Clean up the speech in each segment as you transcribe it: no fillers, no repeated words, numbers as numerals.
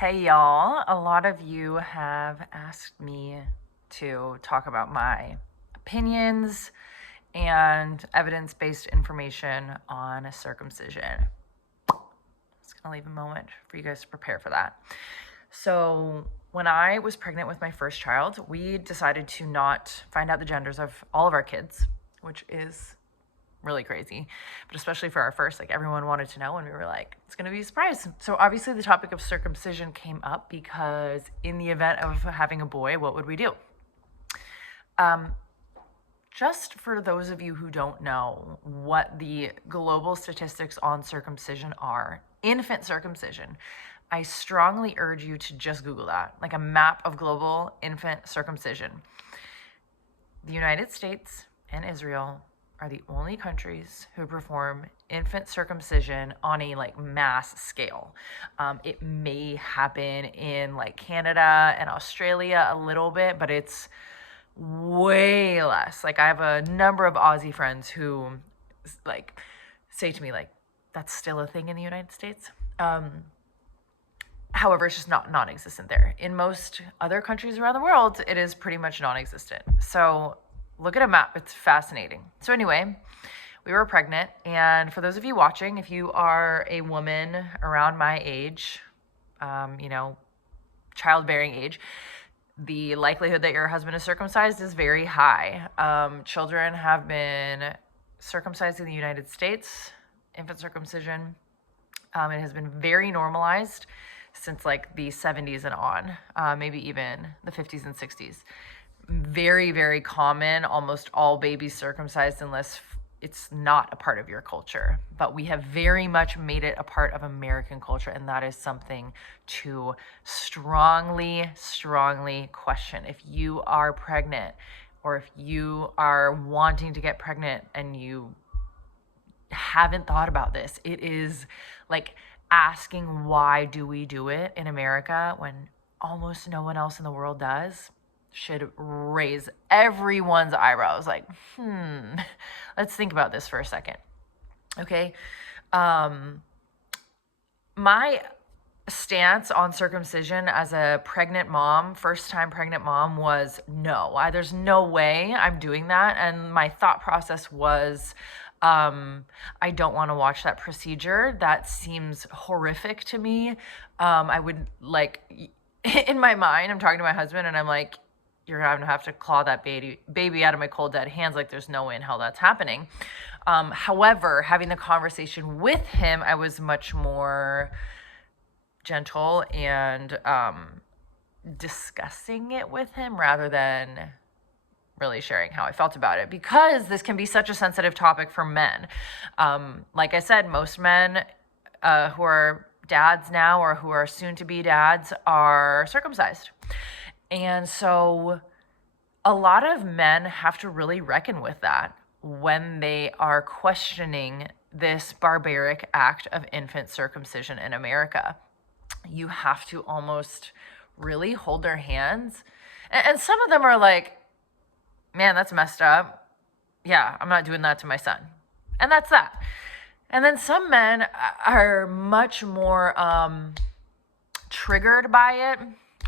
Hey y'all, a lot of you have asked me to talk about my opinions and evidence based information on circumcision. Just gonna leave a moment for you guys to prepare for that. So, when I was pregnant with my first child, we decided to not find out the genders of all of our kids, which is really crazy, but especially for our first, like everyone wanted to know, and we were like, it's going to be a surprise. So obviously the topic of circumcision came up because in the event of having a boy, what would we do? Just for those of you who don't know what the global statistics on circumcision are, infant circumcision, I strongly urge you to just Google that, like a map of global infant circumcision. The United States and Israel are the only countries who perform infant circumcision on a mass scale. It may happen in like Canada and Australia a little bit, but it's way less. Like I have a number of Aussie friends who like say to me like, that's still a thing in the United States. However, it's just not non-existent there. In most other countries around the world, it is pretty much non-existent. So look at a map. It's fascinating. So anyway, we were pregnant. And for those of you watching, if you are a woman around my age, childbearing age, the likelihood that your husband is circumcised is very high. Children have been circumcised in the United States, infant circumcision. It has been very normalized since like the 70s and on, maybe even the 50s and 60s. Very, very common, almost all babies circumcised unless it's not a part of your culture. But we have very much made it a part of American culture, and that is something to strongly, strongly question. If you are pregnant or if you are wanting to get pregnant and you haven't thought about this, it is like asking why do we do it in America when almost no one else in the world does should raise everyone's eyebrows. Like, let's think about this for a second. Okay. My stance on circumcision as a pregnant mom, first time pregnant mom, was no. There's no way I'm doing that. And my thought process was, I don't want to watch that procedure. That seems horrific to me. I would like, in my mind, I'm talking to my husband and I'm like, you're going to have to claw that baby out of my cold dead hands. Like there's no way in hell that's happening. However, having the conversation with him, I was much more gentle and discussing it with him rather than really sharing how I felt about it, because this can be such a sensitive topic for men. Like I said, most men who are dads now or who are soon to be dads are circumcised. And so a lot of men have to really reckon with that when they are questioning this barbaric act of infant circumcision in America. You have to almost really hold their hands. And some of them are like, man, that's messed up. Yeah, I'm not doing that to my son. And that's that. And then some men are much more triggered by it.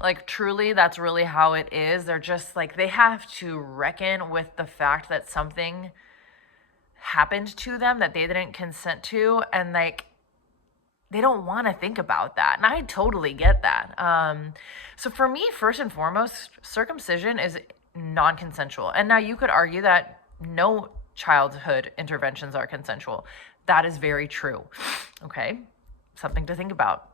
Like, truly, that's really how it is. They're just like, they have to reckon with the fact that something happened to them that they didn't consent to. And like, they don't want to think about that. And I totally get that. So for me, first and foremost, circumcision is non-consensual. And now you could argue that no childhood interventions are consensual. That is very true. Okay. Something to think about.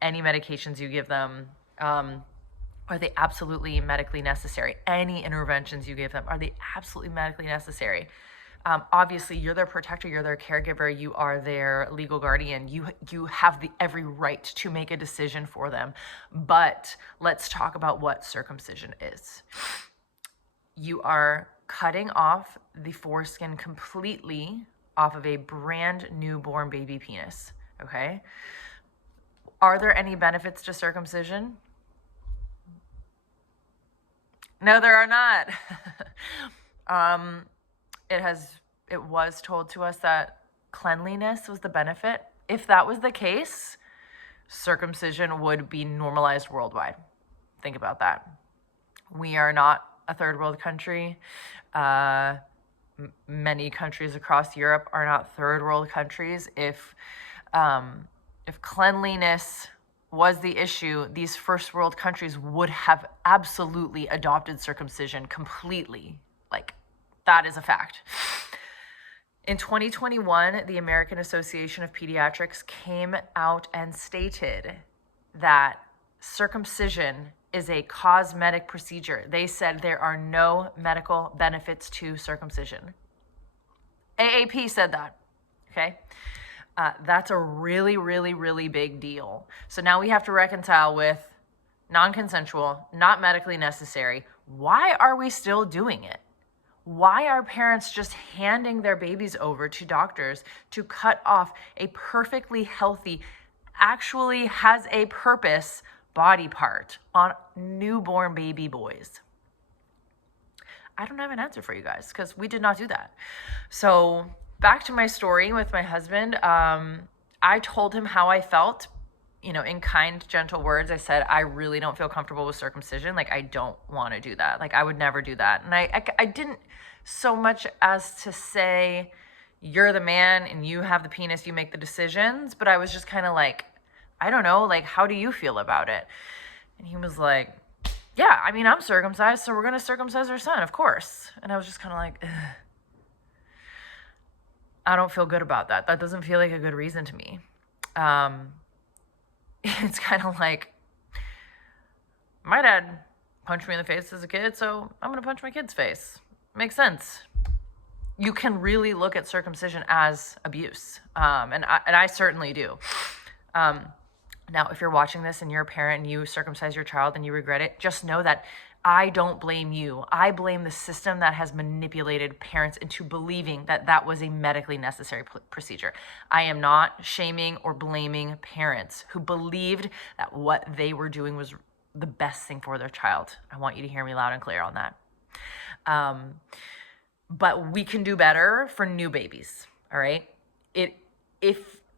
Any medications you give them, are they absolutely medically necessary? Any interventions you give them, are they absolutely medically necessary? Obviously, you're their protector, you're their caregiver, you are their legal guardian. You have every right to make a decision for them. But let's talk about what circumcision is. You are cutting off the foreskin completely off of a brand newborn baby penis, okay? Are there any benefits to circumcision? No, there are not. It was told to us that cleanliness was the benefit. If that was the case, circumcision would be normalized worldwide. Think about that. We are not a third world country. Many countries across Europe are not third world countries. If cleanliness was the issue, these first world countries would have absolutely adopted circumcision completely. Like, that is a fact. In 2021, the American Association of Pediatrics came out and stated that circumcision is a cosmetic procedure. They said there are no medical benefits to circumcision. AAP said that, okay? That's a really, really, really big deal. So now we have to reconcile with non-consensual, not medically necessary. Why are we still doing it? Why are parents just handing their babies over to doctors to cut off a perfectly healthy, actually has a purpose body part on newborn baby boys? I don't have an answer for you guys because we did not do that. So back to my story with my husband. I told him how I felt, in kind, gentle words. I said, I really don't feel comfortable with circumcision. Like, I don't want to do that. Like, I would never do that. And I didn't so much as to say, you're the man and you have the penis, you make the decisions. But I was just kind of like, I don't know, like, how do you feel about it? And he was like, yeah, I mean, I'm circumcised, so we're going to circumcise our son, of course. And I was just kind of like, ugh. I don't feel good about that. That doesn't feel like a good reason to me. It's kind of like, my dad punched me in the face as a kid, so I'm going to punch my kid's face. Makes sense. You can really look at circumcision as abuse, and I certainly do. Now, if you're watching this and you're a parent and you circumcise your child and you regret it, just know that I don't blame you. I blame the system that has manipulated parents into believing that that was a medically necessary procedure. I am not shaming or blaming parents who believed that what they were doing was the best thing for their child. I want you to hear me loud and clear on that. But we can do better for new babies, all right?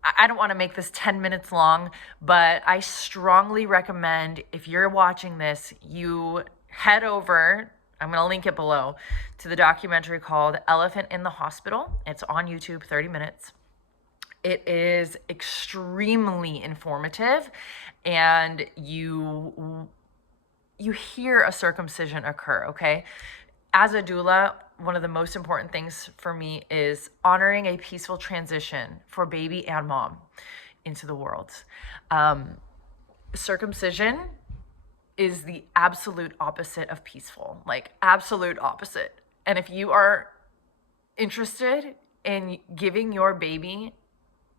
I don't want to make this 10 minutes long, but I strongly recommend, if you're watching this, you head over, I'm going to link it below, to the documentary called Elephant in the Hospital. It's on YouTube, 30 minutes. It is extremely informative, and you hear a circumcision occur, okay? As a doula, one of the most important things for me is honoring a peaceful transition for baby and mom into the world. Circumcision is the absolute opposite of peaceful, like absolute opposite. And if you are interested in giving your baby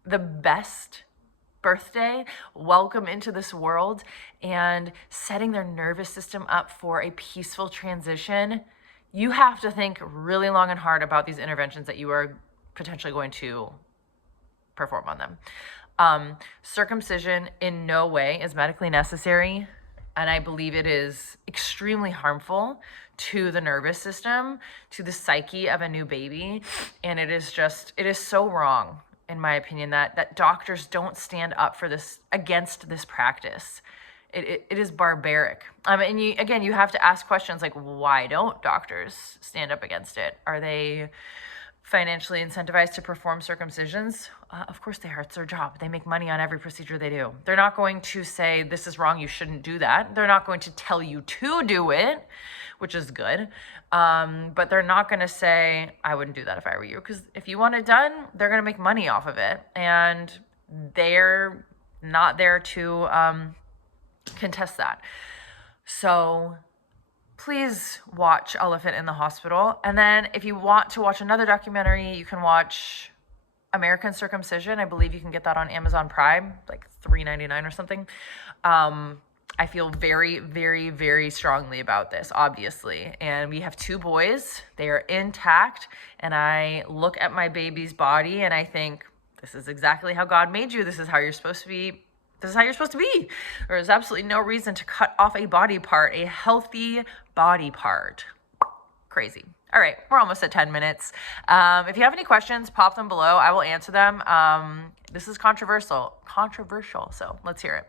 the best birthday, welcome into this world, and setting their nervous system up for a peaceful transition, you have to think really long and hard about these interventions that you are potentially going to perform on them. Circumcision in no way is medically necessary, and I believe it is extremely harmful to the nervous system, to the psyche of a new baby, and it is so wrong, in my opinion, that doctors don't stand up for this, against this practice. It is barbaric. And you have to ask questions like, why don't doctors stand up against it? Are they financially incentivized to perform circumcisions? Of course they are. It's their job. They make money on every procedure they do. They're not going to say, this is wrong, you shouldn't do that. They're not going to tell you to do it, which is good. But they're not going to say, I wouldn't do that if I were you. Because if you want it done, they're going to make money off of it. And they're not there to contest that. So please watch Elephant in the Hospital. And then if you want to watch another documentary, you can watch American Circumcision. I believe you can get that on Amazon Prime, like $3.99 or something. I feel very, very, very strongly about this, obviously. And we have 2 boys. They are intact. And I look at my baby's body and I think, this is exactly how God made you. This is how you're supposed to be. This is how you're supposed to be. There is absolutely no reason to cut off a body part, a healthy body part. Crazy. All right, we're almost at 10 minutes. If you have any questions, pop them below. I will answer them. This is controversial. So let's hear it.